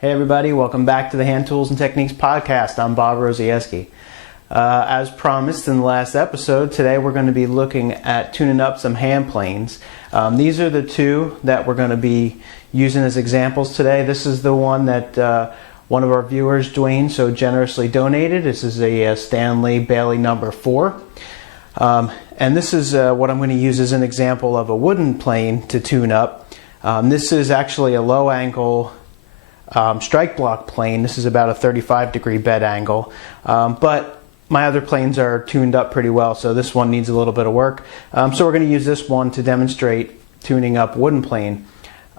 Hey everybody, welcome back to the Hand Tools and Techniques podcast. I'm Bob Rosieski. As promised in the last episode, today we're going to be looking at tuning up some hand planes. These are the two that we're going to be using as examples today. This is the one that one of our viewers, Dwayne, so generously donated. This is a Stanley Bailey number 4. And this is what I'm going to use as an example of a wooden plane to tune up. This is actually a low angle strike block plane. This is about a 35-degree bed angle, but my other planes are tuned up pretty well, so this one needs a little bit of work. So we're going to use this one to demonstrate tuning up wooden plane.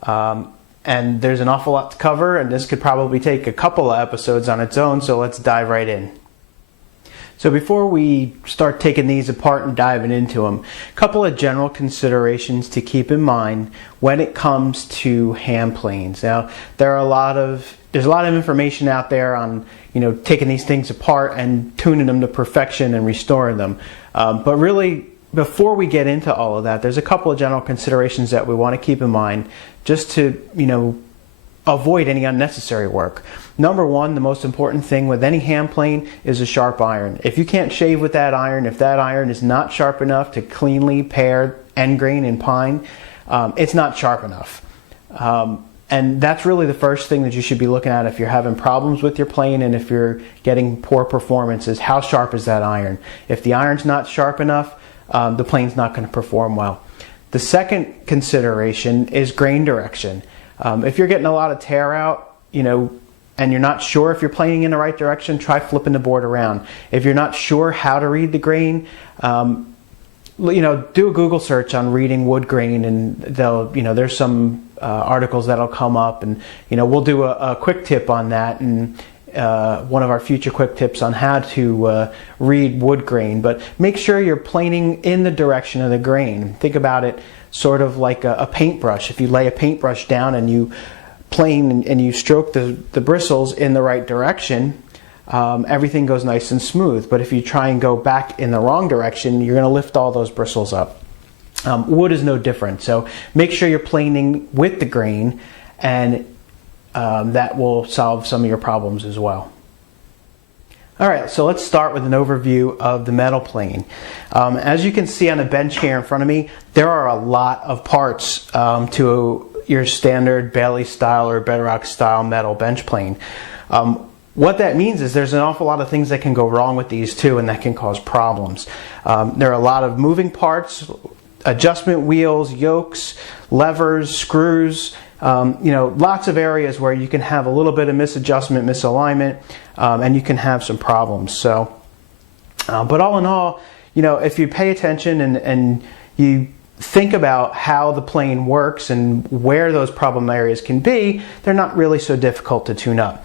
And there's an awful lot to cover, and this could probably take a couple of episodes on its own, so let's dive right in. So before we start taking these apart and diving into them, a couple of general considerations to keep in mind when it comes to hand planes. Now, there's a lot of information out there on taking these things apart and tuning them to perfection and restoring them. But really, before we get into all of that, there's a couple of general considerations that we want to keep in mind just to avoid any unnecessary work. Number one, the most important thing with any hand plane is a sharp iron. If you can't shave with that iron, if that iron is not sharp enough to cleanly pare end grain in pine, it's not sharp enough. And that's really the first thing that you should be looking at if you're having problems with your plane and if you're getting poor performance, is how sharp is that iron. If the iron's not sharp enough, the plane's not going to perform well. The second consideration is grain direction. If you're getting a lot of tear out, and you're not sure if you're planing in the right direction, try flipping the board around. If you're not sure how to read the grain, do a Google search on reading wood grain, and there's some articles that'll come up, and we'll do a quick tip on that, and one of our future quick tips on how to read wood grain. But make sure you're planing in the direction of the grain. Think about it sort of like a paintbrush. If you lay a paintbrush down and you plane and you stroke the bristles in the right direction, everything goes nice and smooth. But if you try and go back in the wrong direction, you're going to lift all those bristles up. Wood is no different. So make sure you're planing with the grain, and that will solve some of your problems as well. Alright, so let's start with an overview of the metal plane. As you can see on the bench here in front of me, there are a lot of parts to your standard Bailey style or Bedrock style metal bench plane. What that means is there's an awful lot of things that can go wrong with these too, and that can cause problems. There are a lot of moving parts, adjustment wheels, yokes, levers, screws, lots of areas where you can have a little bit of misadjustment, misalignment, and you can have some problems. So, but all in all, if you pay attention and you think about how the plane works and where those problem areas can be, they're not really so difficult to tune up.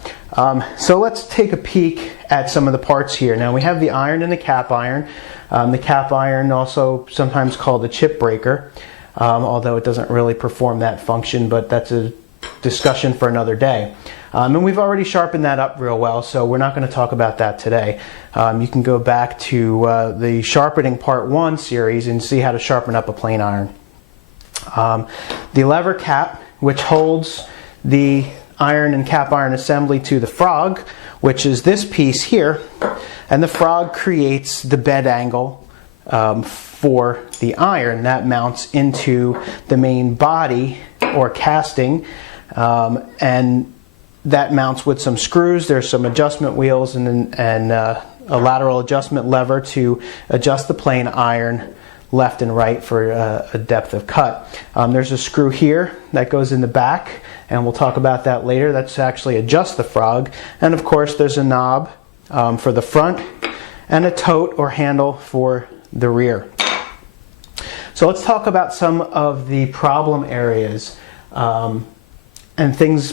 So let's take a peek at some of the parts here. Now we have the iron and the cap iron. The cap iron, also sometimes called a chip breaker, although it doesn't really perform that function, but that's a discussion for another day. And we've already sharpened that up real well, so we're not going to talk about that today. You can go back to the Sharpening Part 1 series and see how to sharpen up a plane iron. The lever cap, which holds the iron and cap iron assembly to the frog, which is this piece here, and the frog creates the bed angle for the iron that mounts into the main body or casting, and that mounts with some screws. There's some adjustment wheels and a lateral adjustment lever to adjust the plane iron left and right for a depth of cut. There's a screw here that goes in the back, and we'll talk about that later. That's to actually adjust the frog. And of course there's a knob for the front and a tote or handle for the rear. So let's talk about some of the problem areas and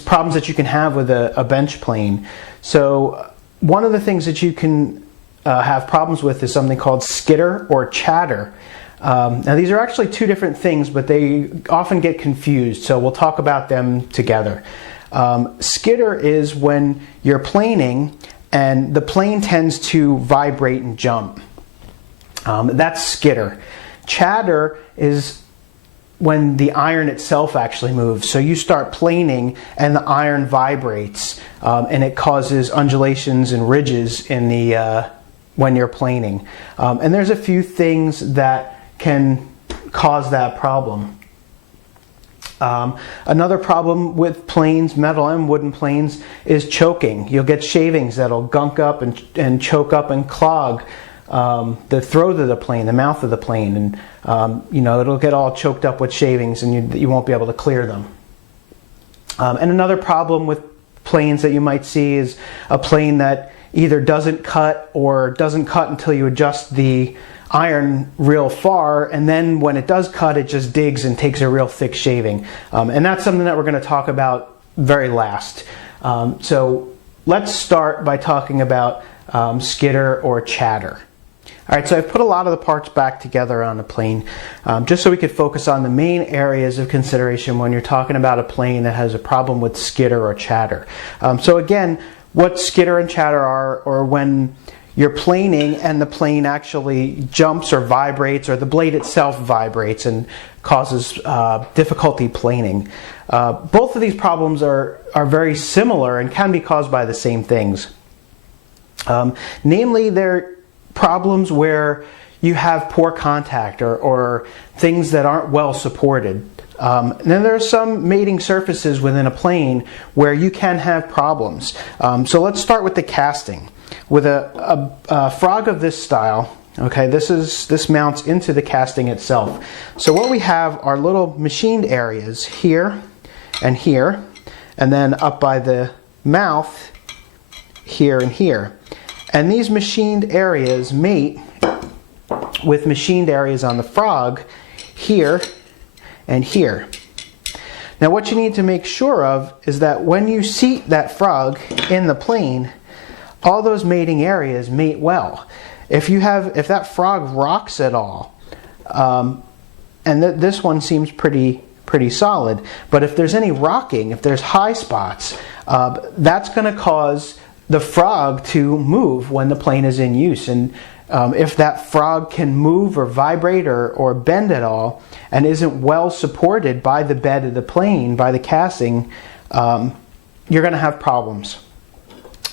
problems that you can have with a bench plane. So one of the things that you can have problems with is something called skitter or chatter. Now these are actually two different things, but they often get confused, so we'll talk about them together. Skitter is when you're planing and the plane tends to vibrate and jump. That's skitter. Chatter is when the iron itself actually moves. So you start planing and the iron vibrates, and it causes undulations and ridges in the when you're planing. And there's a few things that can cause that problem. Another problem with planes, metal and wooden planes, is choking. You'll get shavings that'll gunk up and choke up and clog the throat of the plane, the mouth of the plane, and it'll get all choked up with shavings, and you won't be able to clear them. And another problem with planes that you might see is a plane that either doesn't cut or doesn't cut until you adjust the iron real far, and then when it does cut, it just digs and takes a real thick shaving. And that's something that we're going to talk about very last. So let's start by talking about skitter or chatter. All right, so I've put a lot of the parts back together on the plane, just so we could focus on the main areas of consideration when you're talking about a plane that has a problem with skitter or chatter. So again, what skitter and chatter are, or when you're planing and the plane actually jumps or vibrates, or the blade itself vibrates and causes difficulty planing. Both of these problems are very similar and can be caused by the same things. Namely, they're problems where you have poor contact or things that aren't well supported. And then there are some mating surfaces within a plane where you can have problems. So let's start with the casting. With a frog of this style, okay, this mounts into the casting itself. So what we have are little machined areas here, and then up by the mouth, here and here. And these machined areas mate with machined areas on the frog here and here. Now what you need to make sure of is that when you seat that frog in the plane, all those mating areas mate well. If that frog rocks at all, and this one seems pretty solid, but if there's any rocking, if there's high spots, that's going to cause the frog to move when the plane is in use. And if that frog can move or vibrate or bend at all and isn't well supported by the bed of the plane, by the casting, you're going to have problems.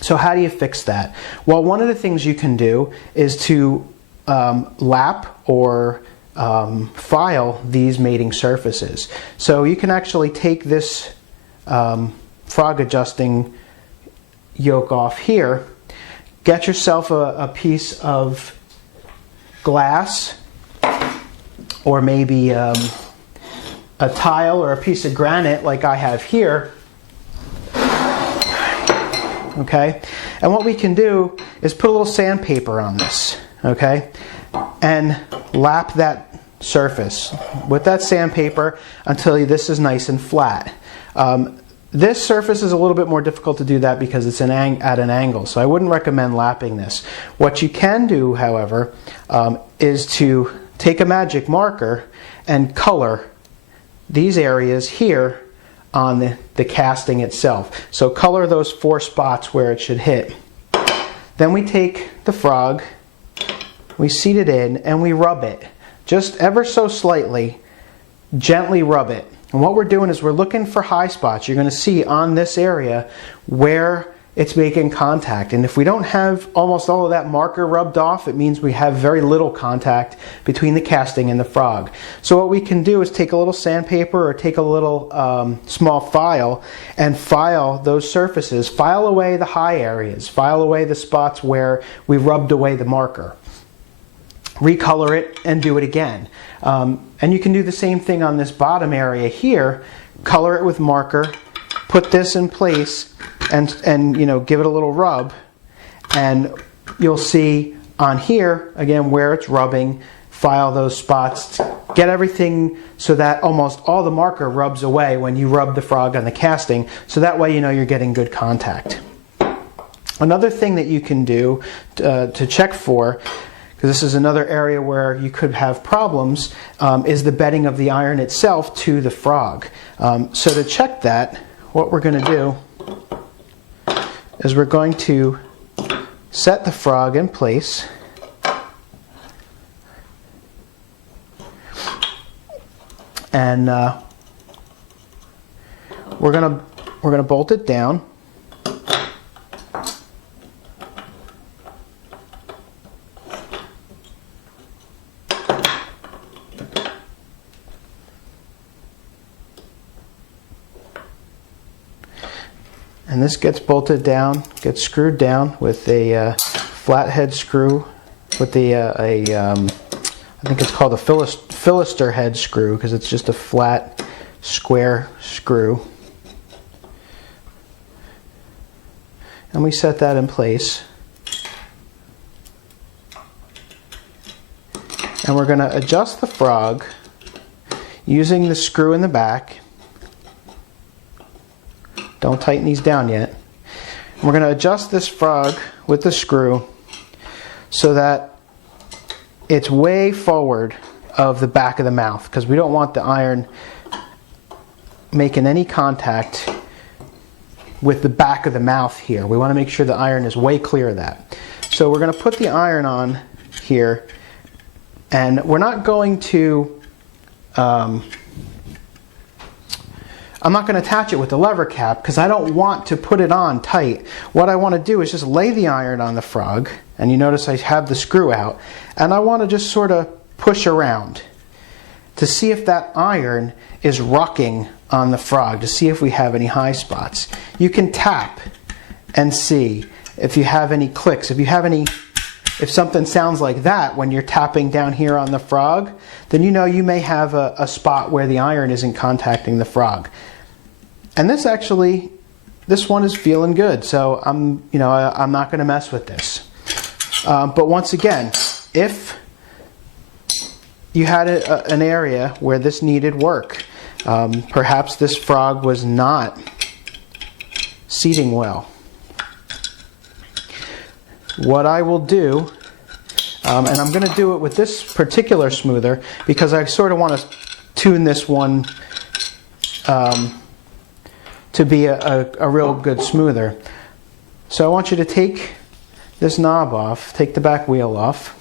So how do you fix that? Well, one of the things you can do is to lap or file these mating surfaces. So you can actually take this frog adjusting yoke off here, get yourself a piece of glass, or maybe a tile or a piece of granite like I have here. Okay, and what we can do is put a little sandpaper on this, okay, and lap that surface with that sandpaper until this is nice and flat. This surface is a little bit more difficult to do that because it's at an angle, so I wouldn't recommend lapping this. What you can do, however, is to take a magic marker and color these areas here on the casting itself. So color those 4 spots where it should hit. Then we take the frog, we seat it in, and we rub it. Just ever so slightly, gently rub it. And what we're doing is we're looking for high spots. You're going to see on this area where it's making contact. And if we don't have almost all of that marker rubbed off, it means we have very little contact between the casting and the frog. So what we can do is take a little sandpaper or take a little small file and file those surfaces. File away the high areas. File away the spots where we rubbed away the marker. Recolor it and do it again. And you can do the same thing on this bottom area here. Color it with marker, put this in place, and give it a little rub, and you'll see on here again where it's rubbing. file those spots, get everything so that almost all the marker rubs away when you rub the frog on the casting, so that way you know you're getting good contact. Another thing that you can do to check for, because this is another area where you could have problems, is the bedding of the iron itself to the frog. So to check that, what we're going to do is we're going to set the frog in place. And we're gonna bolt it down. And this gets bolted down, gets screwed down with a flathead screw, with I think it's called a Philister head screw, because it's just a flat, square screw. And we set that in place. And we're going to adjust the frog using the screw in the back. Don't tighten these down yet. And we're going to adjust this frog with the screw so that it's way forward of the back of the mouth, because we don't want the iron making any contact with the back of the mouth here. We want to make sure the iron is way clear of that. So we're going to put the iron on here, and we're not going to I'm not going to attach it with the lever cap because I don't want to put it on tight. What I want to do is just lay the iron on the frog, and you notice I have the screw out, and I want to just sort of push around to see if that iron is rocking on the frog, to see if we have any high spots. You can tap and see if you have any clicks. If something sounds like that when you're tapping down here on the frog, then you know you may have a spot where the iron isn't contacting the frog. And this one is feeling good, so I'm not going to mess with this. But once again, if you had an area where this needed work, perhaps this frog was not seating well, what I will do, and I'm going to do it with this particular smoother because I sort of want to tune this one to be a real good smoother. So I want you to take this knob off, take the back wheel off,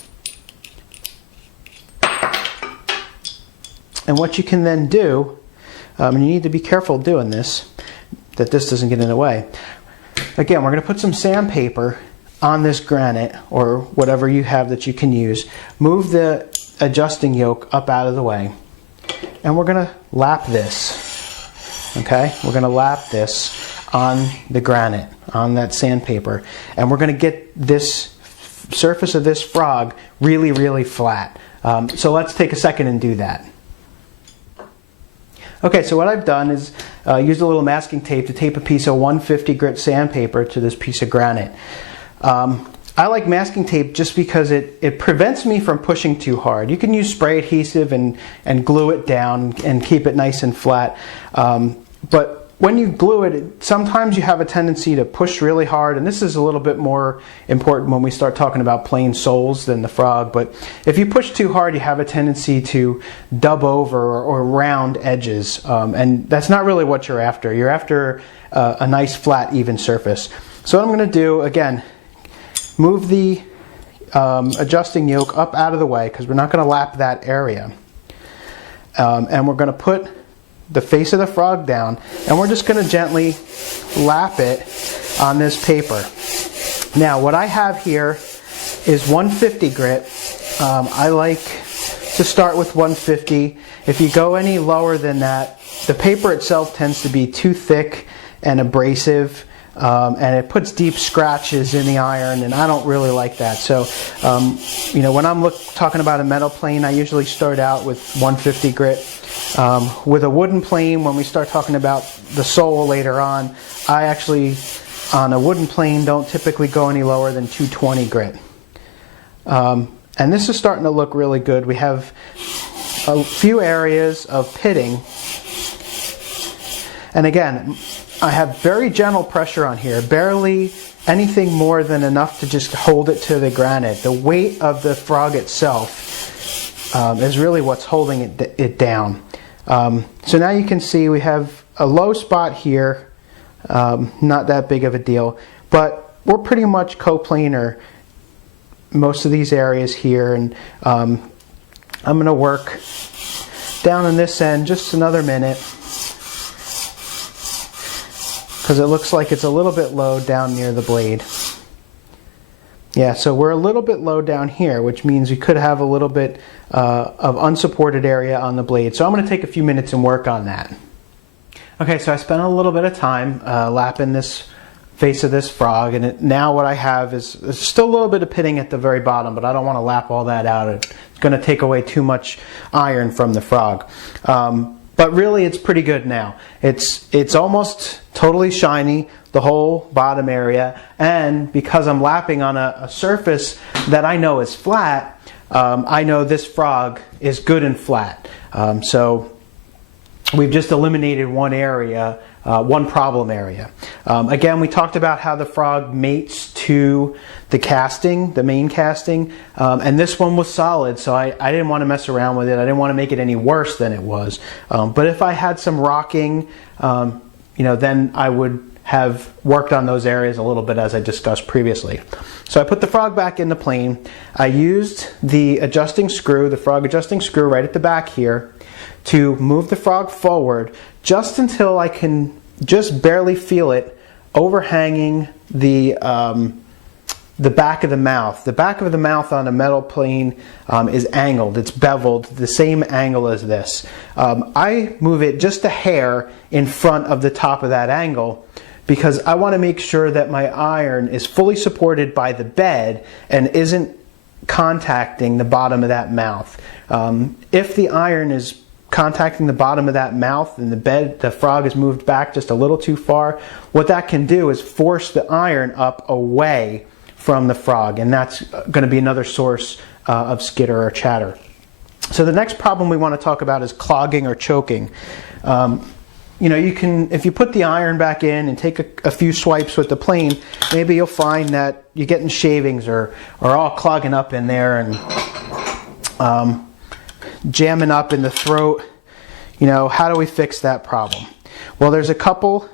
and what you can then do, and you need to be careful doing this, that this doesn't get in the way. Again, we're going to put some sandpaper on this granite or whatever you have that you can use. Move the adjusting yoke up out of the way, and we're going to lap this. Okay, we're going to lap this on the granite, on that sandpaper, and we're going to get this surface of this frog really, really flat. So let's take a second and do that. Okay, so what I've done is used a little masking tape to tape a piece of 150 grit sandpaper to this piece of granite. I like masking tape just because it prevents me from pushing too hard. You can use spray adhesive and glue it down and keep it nice and flat. But when you glue it, sometimes you have a tendency to push really hard, and this is a little bit more important when we start talking about plain soles than the frog. But if you push too hard, you have a tendency to dub over or round edges, and that's not really what you're after. You're after a nice, flat, even surface. So what I'm going to do, again, move the adjusting yoke up out of the way because we're not going to lap that area. And we're going to put the face of the frog down, and we're just going to gently lap it on this paper. Now, what I have here is 150 grit. I like to start with 150. If you go any lower than that, the paper itself tends to be too thick and abrasive. And it puts deep scratches in the iron, and I don't really like that. So, when I'm talking about a metal plane, I usually start out with 150 grit. With a wooden plane, when we start talking about the sole later on, I actually, on a wooden plane, don't typically go any lower than 220 grit. And And this is starting to look really good. We have a few areas of pitting. And again, I have very gentle pressure on here, barely anything more than enough to just hold it to the granite. The weight of the frog itself is really what's holding it down. So now you can see we have a low spot here, not that big of a deal, but we're pretty much coplanar most of these areas here, and I'm going to work down on this end just another minute because it looks like it's a little bit low down near the blade. Yeah, so we're a little bit low down here, which means we could have a little bit of unsupported area on the blade. So I'm going to take a few minutes and work on that. Okay, so I spent a little bit of time lapping this face of this frog, and now what I have is still a little bit of pitting at the very bottom, but I don't want to lap all that out. It's going to take away too much iron from the frog. But really it's pretty good now. It's almost totally shiny, the whole bottom area, and because I'm lapping on a surface that I know is flat, I know this frog is good and flat. So we've just eliminated one area, one problem area. Again, we talked about how the frog mates to the casting, the main casting, and this one was solid, so I didn't want to mess around with it. I didn't want to make it any worse than it was. But if I had some rocking, then I would have worked on those areas a little bit as I discussed previously. So I put the frog back in the plane. I used the adjusting screw, the frog adjusting screw right at the back here, to move the frog forward just until I can just barely feel it overhanging the back of the mouth. The back of the mouth on a metal plane is angled. It's beveled the same angle as this. I move it just a hair in front of the top of that angle because I want to make sure that my iron is fully supported by the bed and isn't contacting the bottom of that mouth. If the iron is contacting the bottom of that mouth and the frog is moved back just a little too far, what that can do is force the iron up away from the frog, and that's going to be another source of skitter or chatter. So the next problem we want to talk about is clogging or choking. You can, if you put the iron back in and take a few swipes with the plane, maybe you'll find that you're getting shavings or all clogging up in there and jamming up in the throat. How do we fix that problem? Well, there's a couple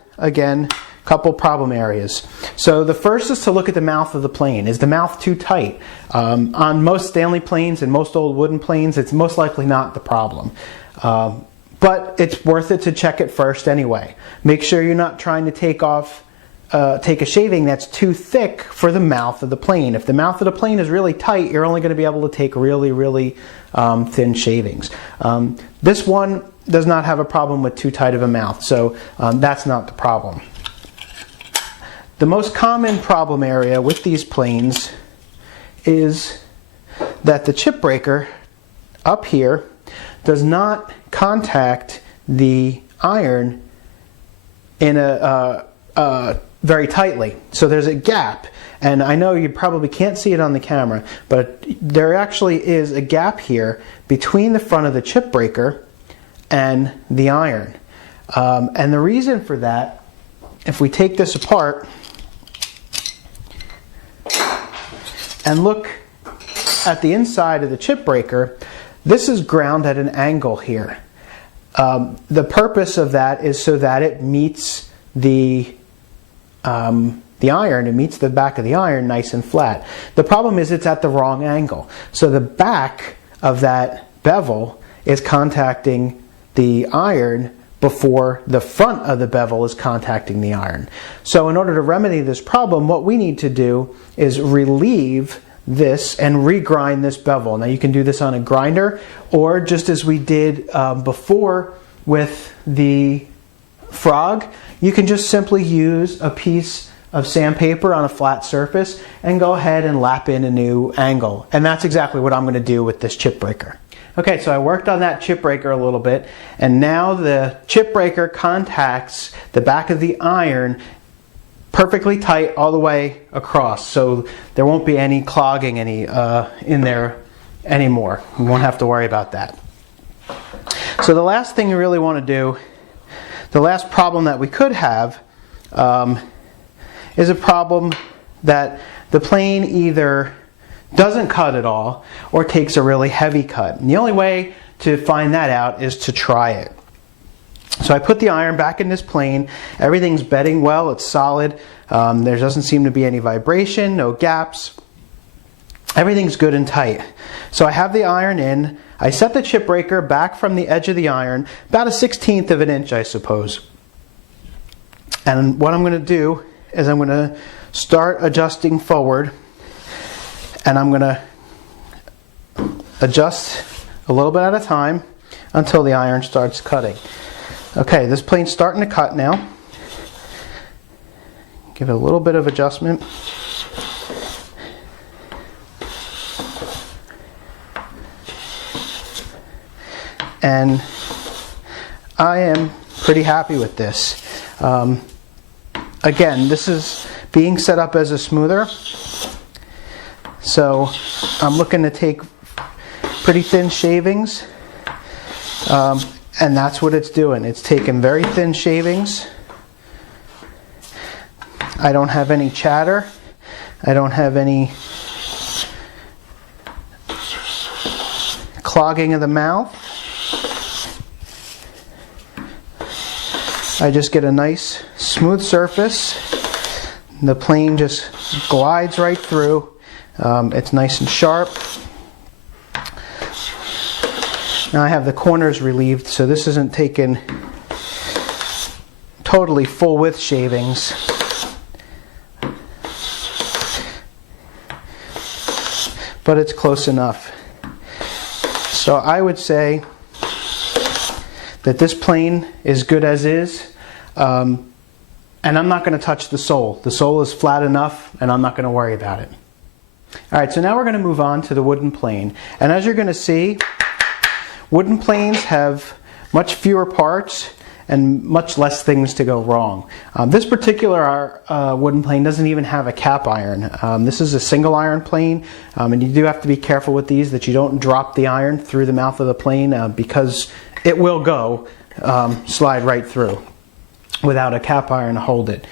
problem areas. So the first is to look at the mouth of the plane. Is the mouth too tight? On most Stanley planes and most old wooden planes, it's most likely not the problem. But it's worth it to check it first anyway. Make sure you're not trying to take a shaving that's too thick for the mouth of the plane. If the mouth of the plane is really tight, you're only going to be able to take really, really thin shavings. This one does not have a problem with too tight of a mouth, so that's not the problem. The most common problem area with these planes is that the chip breaker up here does not contact the iron in very tightly. So there's a gap, and I know you probably can't see it on the camera, but there actually is a gap here between the front of the chip breaker and the iron. And the reason for that, if we take this apart and look at the inside of the chip breaker, this is ground at an angle here. The purpose of that is so that it meets the iron, it meets the back of the iron nice and flat. The problem is it's at the wrong angle. So the back of that bevel is contacting the iron before the front of the bevel is contacting the iron. So in order to remedy this problem, what we need to do is relieve this and regrind this bevel. Now you can do this on a grinder, or just as we did before with the frog, you can just simply use a piece of sandpaper on a flat surface and go ahead and lap in a new angle. And that's exactly what I'm going to do with this chip breaker. Okay, so I worked on that chip breaker a little bit, and now the chip breaker contacts the back of the iron perfectly tight all the way across, so there won't be any clogging in there anymore. You won't have to worry about that. So the last thing you really want to do, the last problem that we could have, is a problem that the plane either doesn't cut at all or takes a really heavy cut. And the only way to find that out is to try it. So I put the iron back in this plane. Everything's bedding well, it's solid. There doesn't seem to be any vibration, no gaps. Everything's good and tight. So I have the iron in. I set the chip breaker back from the edge of the iron, about a 1/16 of an inch, I suppose. And what I'm going to do is I'm going to start adjusting forward, and I'm going to adjust a little bit at a time until the iron starts cutting. Okay, this plane's starting to cut now. Give it a little bit of adjustment. And I am pretty happy with this. Again, this is being set up as a smoother. So I'm looking to take pretty thin shavings. And that's what it's doing. It's taking very thin shavings. I don't have any chatter. I don't have any clogging of the mouth. I just get a nice smooth surface. The plane just glides right through. It's nice and sharp. Now I have the corners relieved, so this isn't taking totally full width shavings. But it's close enough. So I would say that this plane is good as is, and I'm not going to touch the sole. The sole is flat enough, and I'm not going to worry about it. Alright, so now we're going to move on to the wooden plane. And as you're going to see, wooden planes have much fewer parts and much less things to go wrong. This particular wooden plane doesn't even have a cap iron. This is a single iron plane, and you do have to be careful with these that you don't drop the iron through the mouth of the plane because it will go slide right through without a cap iron to hold it.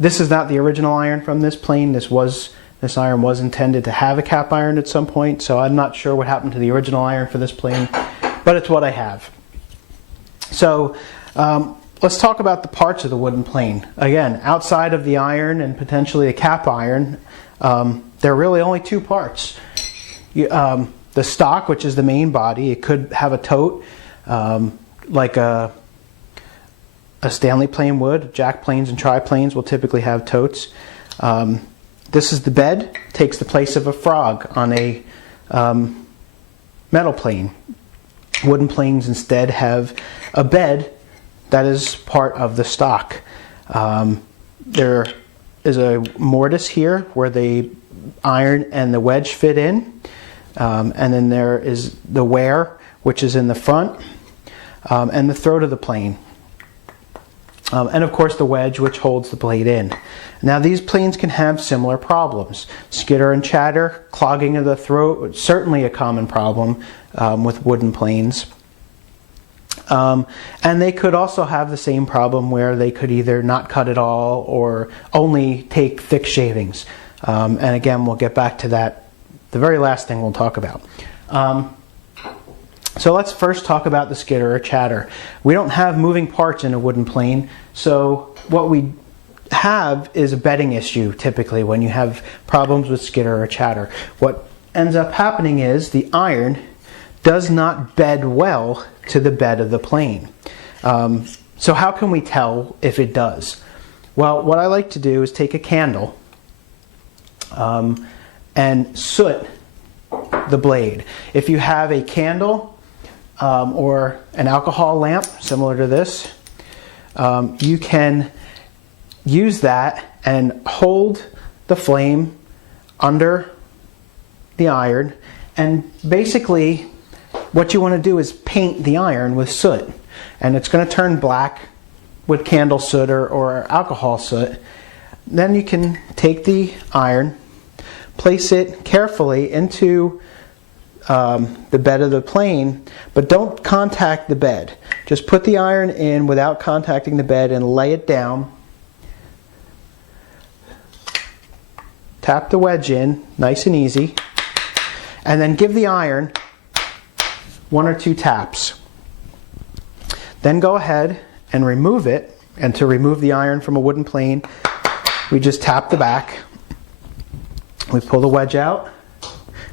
This is not the original iron from this plane. This iron was intended to have a cap iron at some point, so I'm not sure what happened to the original iron for this plane, but it's what I have. So let's talk about the parts of the wooden plane. Again, outside of the iron and potentially the cap iron, there are really only two parts. The stock, which is the main body, it could have a tote, like a Stanley plane would. Jack planes and triplanes will typically have totes. This is the bed, takes the place of a frog on a metal plane. Wooden planes instead have a bed that is part of the stock. There is a mortise here where the iron and the wedge fit in. And then there is the wear, which is in the front, and the throat of the plane. And of course the wedge, which holds the blade in. Now these planes can have similar problems. Skitter and chatter, clogging of the throat, certainly a common problem with wooden planes. And they could also have the same problem where they could either not cut at all or only take thick shavings. And again, we'll get back to that, the very last thing we'll talk about. So let's first talk about the skitter or chatter. We don't have moving parts in a wooden plane, so what we have is a bedding issue typically when you have problems with skitter or chatter. What ends up happening is the iron does not bed well to the bed of the plane. So how can we tell if it does? Well, what I like to do is take a candle and soot the blade. If you have a candle or an alcohol lamp similar to this, you can use that and hold the flame under the iron, and basically what you want to do is paint the iron with soot, and it's going to turn black with candle soot or alcohol soot. Then you can take the iron, place it carefully into the bed of the plane, but don't contact the bed. Just put the iron in without contacting the bed and lay it down. Tap the wedge in, nice and easy, and then give the iron 1 or 2 taps. Then go ahead and remove it, and to remove the iron from a wooden plane, we just tap the back. We pull the wedge out,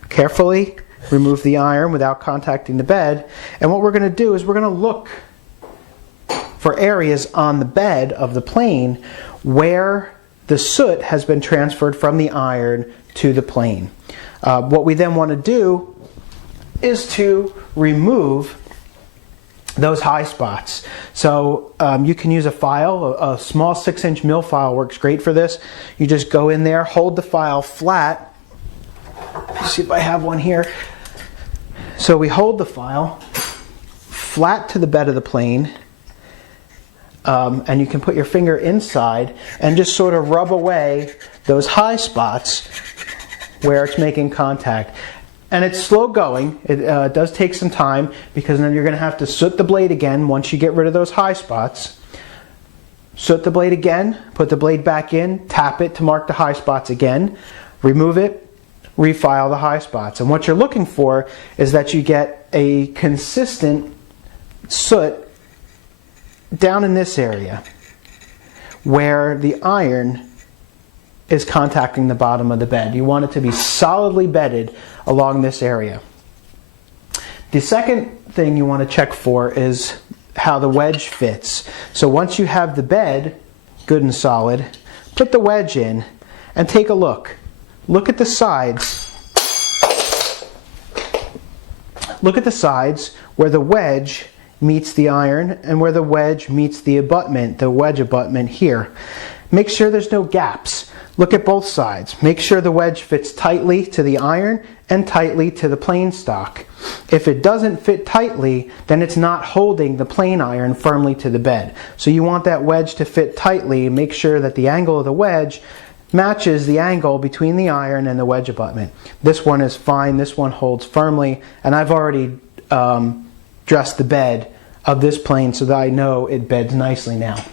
carefully remove the iron without contacting the bed, and what we're going to do is we're going to look for areas on the bed of the plane where the soot has been transferred from the iron to the plane. What we then want to do is to remove those high spots. So you can use a file, a small 6-inch mill file works great for this. You just go in there, hold the file flat. Let's see if I have one here. So we hold the file flat to the bed of the plane, and you can put your finger inside and just sort of rub away those high spots where it's making contact. And it's slow going. It does take some time, because then you're going to have to soot the blade again once you get rid of those high spots. Soot the blade again, put the blade back in, tap it to mark the high spots again, remove it, refile the high spots. And what you're looking for is that you get a consistent soot down in this area where the iron is contacting the bottom of the bed. You want it to be solidly bedded along this area. The second thing you want to check for is how the wedge fits. So once you have the bed good and solid, put the wedge in and take a look. Look at the sides. Look at the sides where the wedge meets the iron and where the wedge meets the abutment, the wedge abutment here. Make sure there's no gaps. Look at both sides. Make sure the wedge fits tightly to the iron and tightly to the plane stock. If it doesn't fit tightly, then it's not holding the plane iron firmly to the bed. So you want that wedge to fit tightly. Make sure that the angle of the wedge matches the angle between the iron and the wedge abutment. This one is fine. This one holds firmly. And I've already dressed the bed of this plane so that I know it beds nicely now.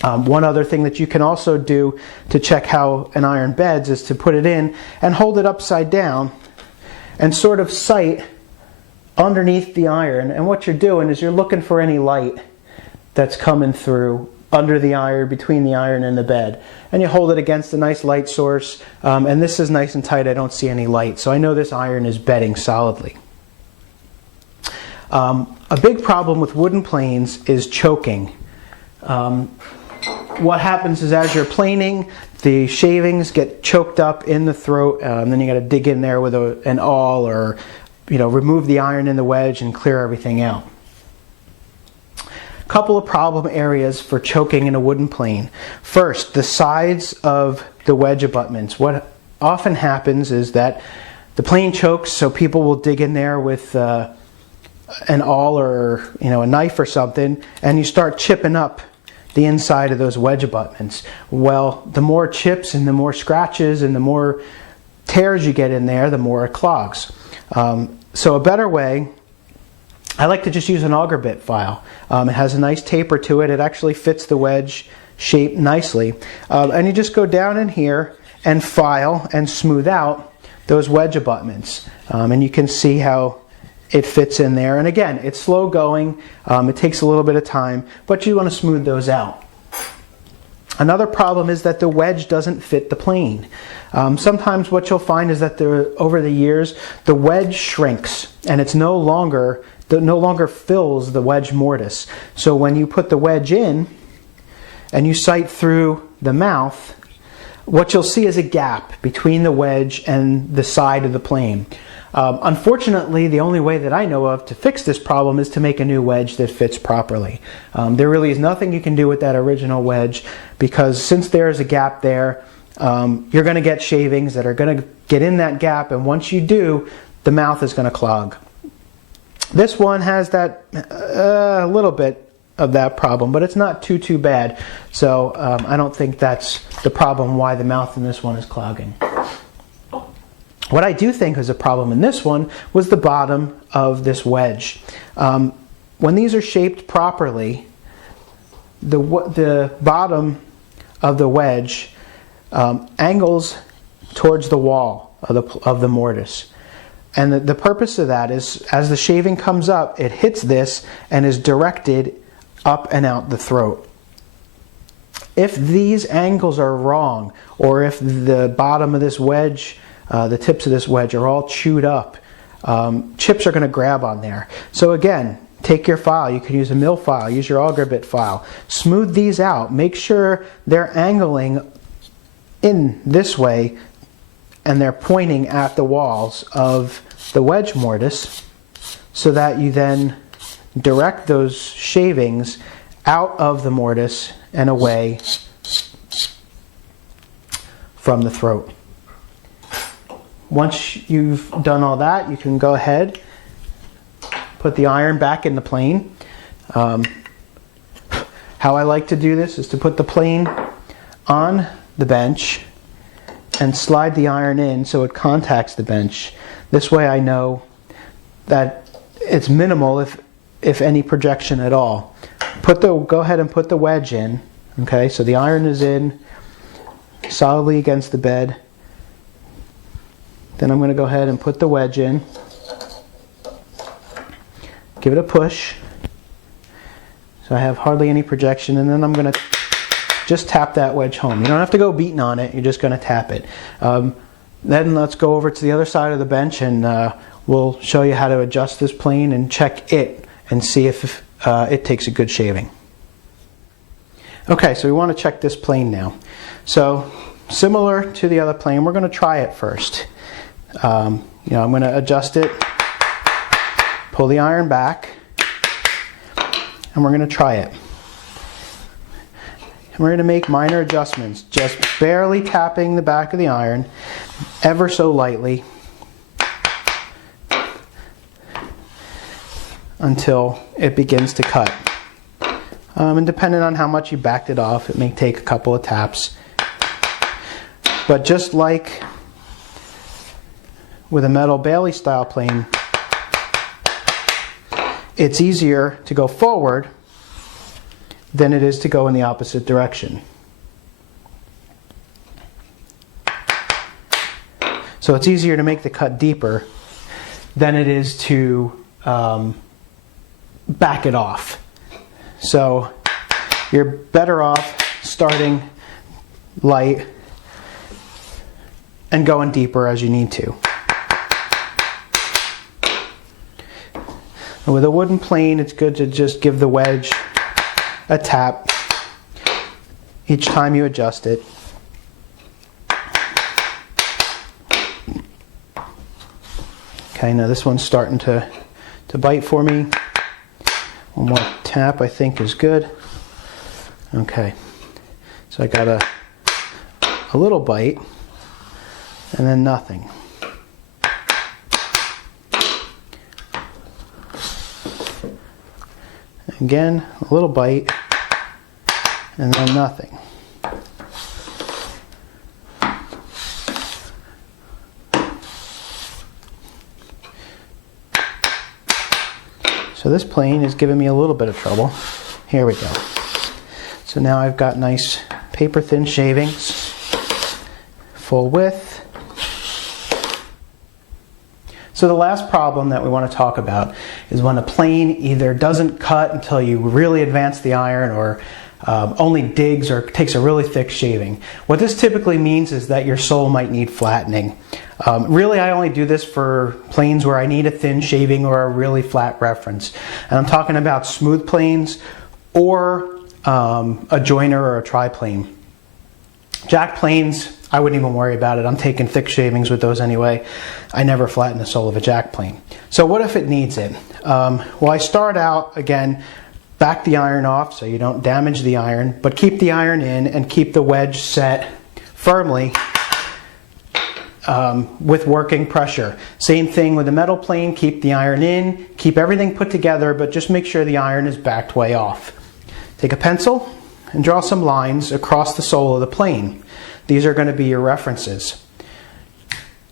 One other thing that you can also do to check how an iron beds is to put it in and hold it upside down and sort of sight underneath the iron. And what you're doing is you're looking for any light that's coming through under the iron, between the iron and the bed. And you hold it against a nice light source. And this is nice and tight. I don't see any light. So I know this iron is bedding solidly. A big problem with wooden planes is choking. What happens is as you're planing, the shavings get choked up in the throat, and then you got to dig in there with an awl, or remove the iron in the wedge and clear everything out. A couple of problem areas for choking in a wooden plane. First, the sides of the wedge abutments. What often happens is that the plane chokes, so people will dig in there with an awl or a knife or something, and you start chipping up the inside of those wedge abutments. Well, the more chips and the more scratches and the more tears you get in there, the more it clogs. So a better way, I like to just use an auger bit file. It has a nice taper to it. It actually fits the wedge shape nicely. And you just go down in here and file and smooth out those wedge abutments. And you can see how it fits in there. And again, it's slow going. It takes a little bit of time, but you want to smooth those out. Another problem is that the wedge doesn't fit the plane. Sometimes what you'll find is that over the years, the wedge shrinks and it no longer fills the wedge mortise. So when you put the wedge in and you sight through the mouth, what you'll see is a gap between the wedge and the side of the plane. Unfortunately, the only way that I know of to fix this problem is to make a new wedge that fits properly. There really is nothing you can do with that original wedge, because since there is a gap there, you're going to get shavings that are going to get in that gap, and once you do, the mouth is going to clog. This one has that a little bit of that problem, but it's not too bad. So I don't think that's the problem why the mouth in this one is clogging. What I do think is a problem in this one was the bottom of this wedge. When these are shaped properly, the bottom of the wedge angles towards the wall of the mortise. And the purpose of that is, as the shaving comes up, it hits this and is directed up and out the throat. If these angles are wrong, or if the bottom of this wedge, the tips of this wedge are all chewed up, chips are going to grab on there. So again, take your file. You can use a mill file, use your auger bit file. Smooth these out. Make sure they're angling in this way and they're pointing at the walls of the wedge mortise, so that you then direct those shavings out of the mortise and away from the throat. Once you've done all that, you can go ahead, put the iron back in the plane. How I like to do this is to put the plane on the bench and slide the iron in so it contacts the bench. This way I know that it's minimal, if any projection at all. Go ahead and put the wedge in. Okay, so the iron is in solidly against the bed. Then I'm going to go ahead and put the wedge in. Give it a push. So I have hardly any projection, and then I'm going to just tap that wedge home. You don't have to go beating on it, you're just going to tap it. Then let's go over to the other side of the bench, and we'll show you how to adjust this plane and check it and see if it takes a good shaving. Okay, so we want to check this plane now. So similar to the other plane, we're going to try it first. I'm going to adjust it, pull the iron back, and we're going to try it. And we're going to make minor adjustments, just barely tapping the back of the iron, ever so lightly, until it begins to cut. And depending on how much you backed it off, it may take a couple of taps. But just like with a metal Bailey style plane, it's easier to go forward than it is to go in the opposite direction. So it's easier to make the cut deeper than it is to back it off. So you're better off starting light and going deeper as you need to. And with a wooden plane, it's good to just give the wedge a tap each time you adjust it. Okay, now this one's starting to bite for me. One more tap I think is good. Okay, so I got a little bite and then nothing. Again, a little bite and then nothing. So this plane is giving me a little bit of trouble. Here we go. So now I've got nice paper thin shavings, full width. So the last problem that we want to talk about is when a plane either doesn't cut until you really advance the iron, or only digs or takes a really thick shaving. What this typically means is that your sole might need flattening. Really, I only do this for planes where I need a thin shaving or a really flat reference. And I'm talking about smooth planes or a joiner or a tri-plane. Jack planes, I wouldn't even worry about it. I'm taking thick shavings with those anyway. I never flatten the sole of a jack plane. So what if it needs it? Well, I start out, again, back the iron off so you don't damage the iron, but keep the iron in and keep the wedge set firmly with working pressure. Same thing with the metal plane, keep the iron in, keep everything put together, but just make sure the iron is backed way off. Take a pencil and draw some lines across the sole of the plane. These are going to be your references.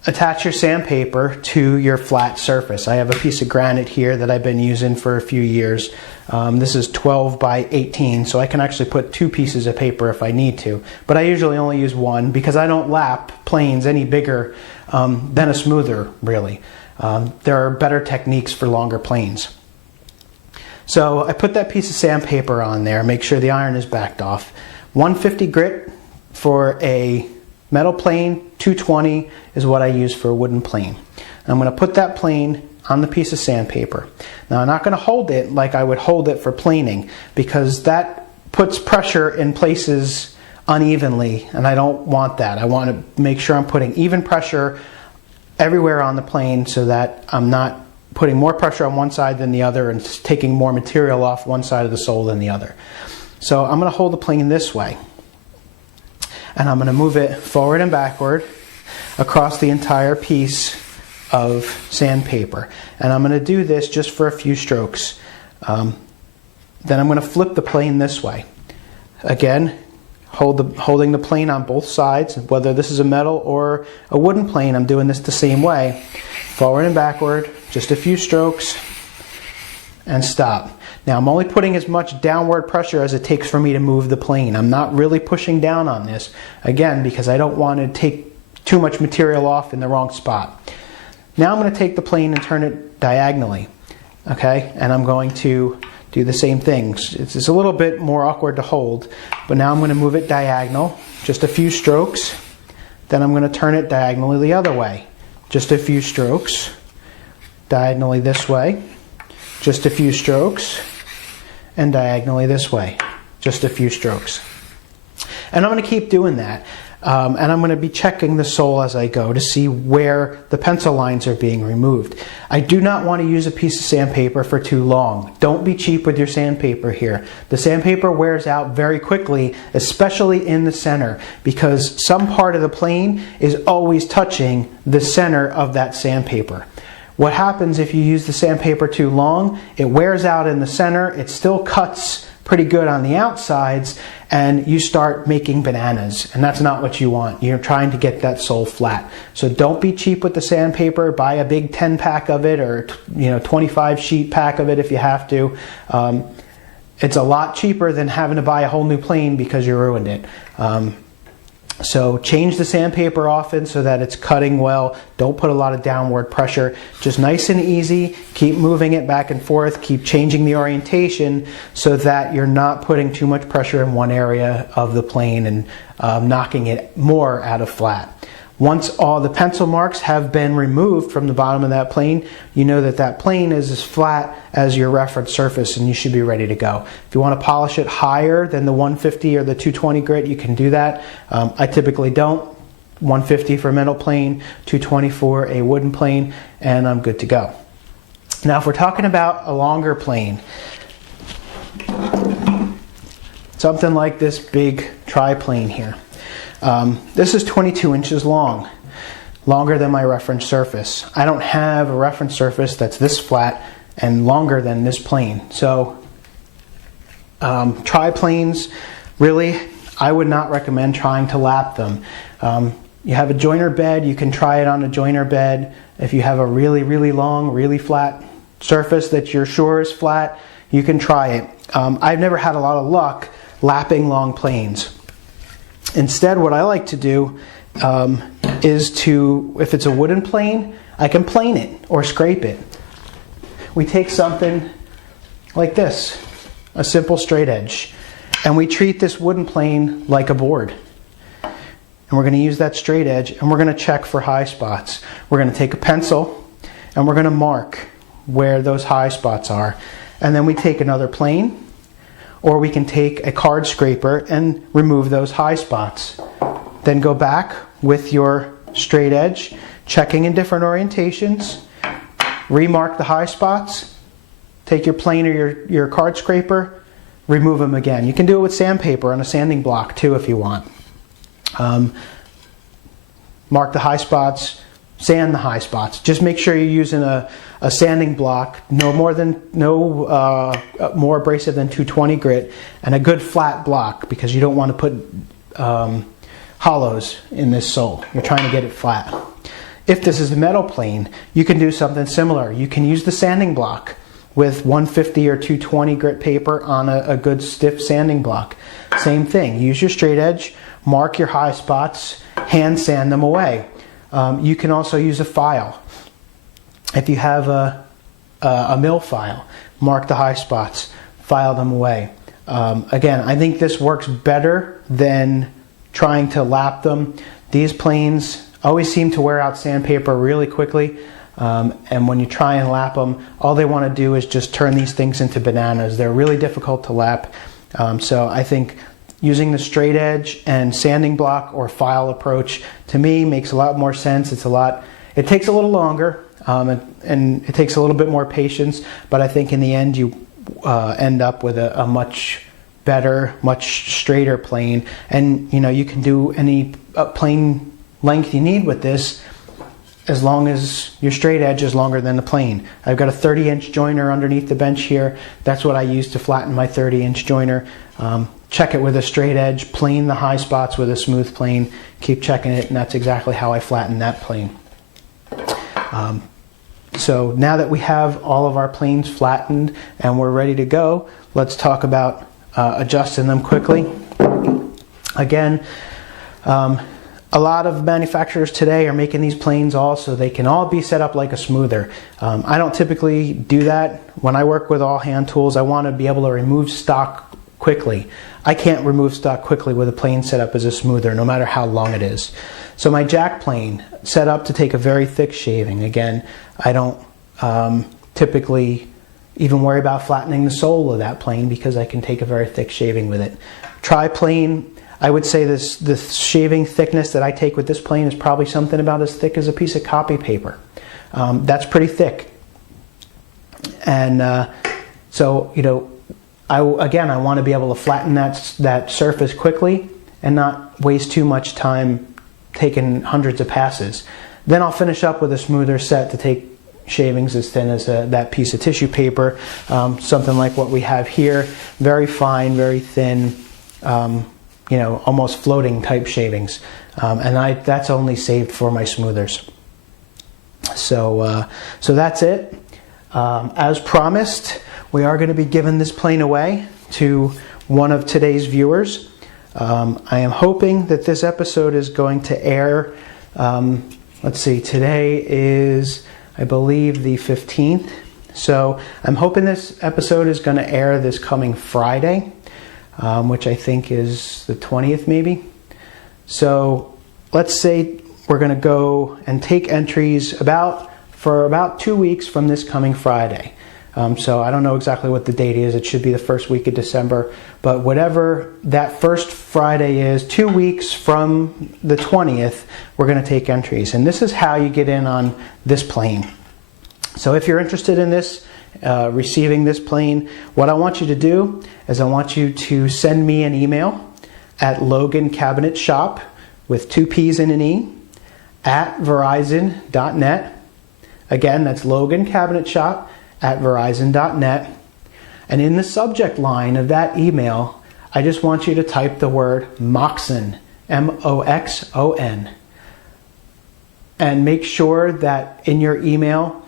attach your sandpaper to your flat surface. I have a piece of granite here that I've been using for a few years. This is 12 by 18, so I can actually put 2 pieces of paper if I need to. But I usually only use 1 because I don't lap planes any bigger than a smoother, really. There are better techniques for longer planes. So I put that piece of sandpaper on there, make sure the iron is backed off. 150 grit for a metal plane, 220 is what I use for a wooden plane. I'm going to put that plane on the piece of sandpaper. Now I'm not going to hold it like I would hold it for planing, because that puts pressure in places unevenly, and I don't want that. I want to make sure I'm putting even pressure everywhere on the plane so that I'm not putting more pressure on one side than the other and taking more material off one side of the sole than the other. So I'm going to hold the plane this way, and I'm going to move it forward and backward across the entire piece of sandpaper. And I'm going to do this just for a few strokes. Then I'm going to flip the plane this way. Again, holding the plane on both sides, whether this is a metal or a wooden plane, I'm doing this the same way. Forward and backward, just a few strokes, and stop. Now I'm only putting as much downward pressure as it takes for me to move the plane. I'm not really pushing down on this, again, because I don't want to take too much material off in the wrong spot. Now I'm going to take the plane and turn it diagonally, okay? And I'm going to do the same things. It's a little bit more awkward to hold, but now I'm going to move it diagonal, just a few strokes. Then I'm going to turn it diagonally the other way. Just a few strokes, diagonally this way, just a few strokes, and diagonally this way, just a few strokes. And I'm going to keep doing that. And I'm going to be checking the sole as I go to see where the pencil lines are being removed. I do not want to use a piece of sandpaper for too long. Don't be cheap with your sandpaper here. The sandpaper wears out very quickly, especially in the center, because some part of the plane is always touching the center of that sandpaper. What happens if you use the sandpaper too long? It wears out in the center, it still cuts pretty good on the outsides, and you start making bananas, and that's not what you want. You're trying to get that sole flat. So don't be cheap with the sandpaper. Buy a big 10 pack of it, or 25 sheet pack of it if you have to. It's a lot cheaper than having to buy a whole new plane because you ruined it. So change the sandpaper often so that it's cutting well. Don't put a lot of downward pressure. Just nice and easy. Keep moving it back and forth. Keep changing the orientation so that you're not putting too much pressure in one area of the plane and knocking it more out of flat. Once all the pencil marks have been removed from the bottom of that plane, you know that that plane is as flat as your reference surface, and you should be ready to go. If you want to polish it higher than the 150 or the 220 grit, you can do that. I typically don't. 150 for a metal plane, 220 for a wooden plane, and I'm good to go. Now if we're talking about a longer plane, something like this big tri-plane here. This is 22 inches long, longer than my reference surface. I don't have a reference surface that's this flat and longer than this plane. So tri-planes, really, I would not recommend trying to lap them. You have a joiner bed, you can try it on a joiner bed. If you have a really, really long, really flat surface that you're sure is flat, you can try it. I've never had a lot of luck lapping long planes. Instead, what I like to do is to, if it's a wooden plane, I can plane it or scrape it. We take something like this, a simple straight edge, and we treat this wooden plane like a board. And we're going to use that straight edge, and we're going to check for high spots. We're going to take a pencil, and we're going to mark where those high spots are. And then we take another plane, or we can take a card scraper and remove those high spots. Then go back with your straight edge, checking in different orientations, remark the high spots, take your plane or your card scraper, remove them again. You can do it with sandpaper on a sanding block too if you want. Mark the high spots, sand the high spots. Just make sure you're using a sanding block, no more abrasive than 220 grit, and a good flat block, because you don't want to put hollows in this sole. You're trying to get it flat. If this is a metal plane, you can do something similar. You can use the sanding block with 150 or 220 grit paper on a good stiff sanding block. Same thing, use your straight edge, mark your high spots, hand sand them away. You can also use a file. If you have a mill file, mark the high spots, file them away. Again, I think this works better than trying to lap them. These planes always seem to wear out sandpaper really quickly, and when you try and lap them, all they want to do is just turn these things into bananas. They're really difficult to lap. So I think using the straight edge and sanding block or file approach, to me, makes a lot more sense. It takes a little longer, and it takes a little bit more patience, but I think in the end you end up with a much better, much straighter plane. And you can do any plane length you need with this, as long as your straight edge is longer than the plane. I've got a 30-inch joiner underneath the bench here. That's what I use to flatten my 30-inch joiner. Check it with a straight edge, plane the high spots with a smooth plane, keep checking it, and that's exactly how I flatten that plane. So now that we have all of our planes flattened and we're ready to go, let's talk about adjusting them quickly. Again, a lot of manufacturers today are making these planes all so they can all be set up like a smoother. I don't typically do that. When I work with all hand tools, I want to be able to remove stock quickly. I can't remove stock quickly with a plane set up as a smoother, no matter how long it is. So my jack plane, set up to take a very thick shaving. Again, I don't typically even worry about flattening the sole of that plane because I can take a very thick shaving with it. Tri-plane, I would say the shaving thickness that I take with this plane is probably something about as thick as a piece of copy paper. That's pretty thick. And so, I want to be able to flatten that surface quickly and not waste too much time taking hundreds of passes. Then I'll finish up with a smoother set to take shavings as thin as that piece of tissue paper, something like what we have here, very fine, very thin, almost floating type shavings, and that's only saved for my smoothers. So that's it. As promised, we are going to be giving this plane away to one of today's viewers. I am hoping that this episode is going to air, let's see, today is, I believe, the 15th. So I'm hoping this episode is going to air this coming Friday, which I think is the 20th maybe. So let's say we're going to go and take entries for about 2 weeks from this coming Friday. So I don't know exactly what the date is. It should be the first week of December. But whatever that first Friday is, 2 weeks from the 20th, we're going to take entries. And this is how you get in on this plane. So if you're interested in this, receiving this plane, what I want you to do is I want you to send me an email at logancabinetshop with 2 P's and an E at verizon.net. Again, that's logancabinetshop at verizon.net. And in the subject line of that email, I just want you to type the word Moxon, M-O-X-O-N. And make sure that in your email,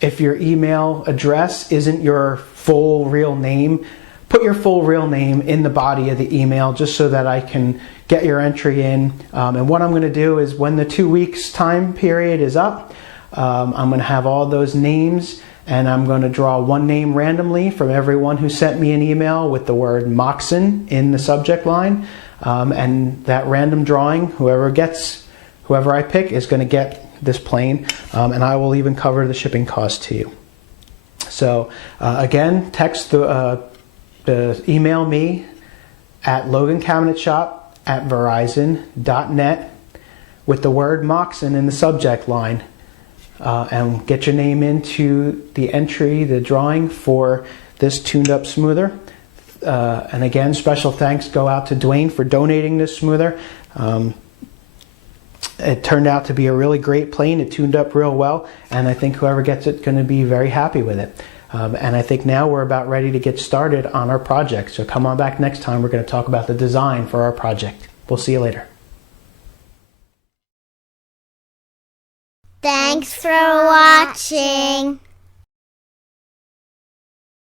if your email address isn't your full real name, put your full real name in the body of the email just so that I can get your entry in. And what I'm going to do is when the 2 weeks time period is up, I'm going to have all those names, and I'm going to draw one name randomly from everyone who sent me an email with the word Moxon in the subject line. And that random drawing, whoever I pick is going to get this plane, and I will even cover the shipping cost to you. So again, email me at logancabinetshop at verizon.net with the word Moxon in the subject line, and get your name into the entry, the drawing for this tuned up smoother. And again, special thanks go out to Dwayne for donating this smoother. It turned out to be a really great plane. It tuned up real well, and I think whoever gets it is going to be very happy with it. And I think now we're about ready to get started on our project. So come on back next time. We're going to talk about the design for our project. We'll see you later. Thanks for watching.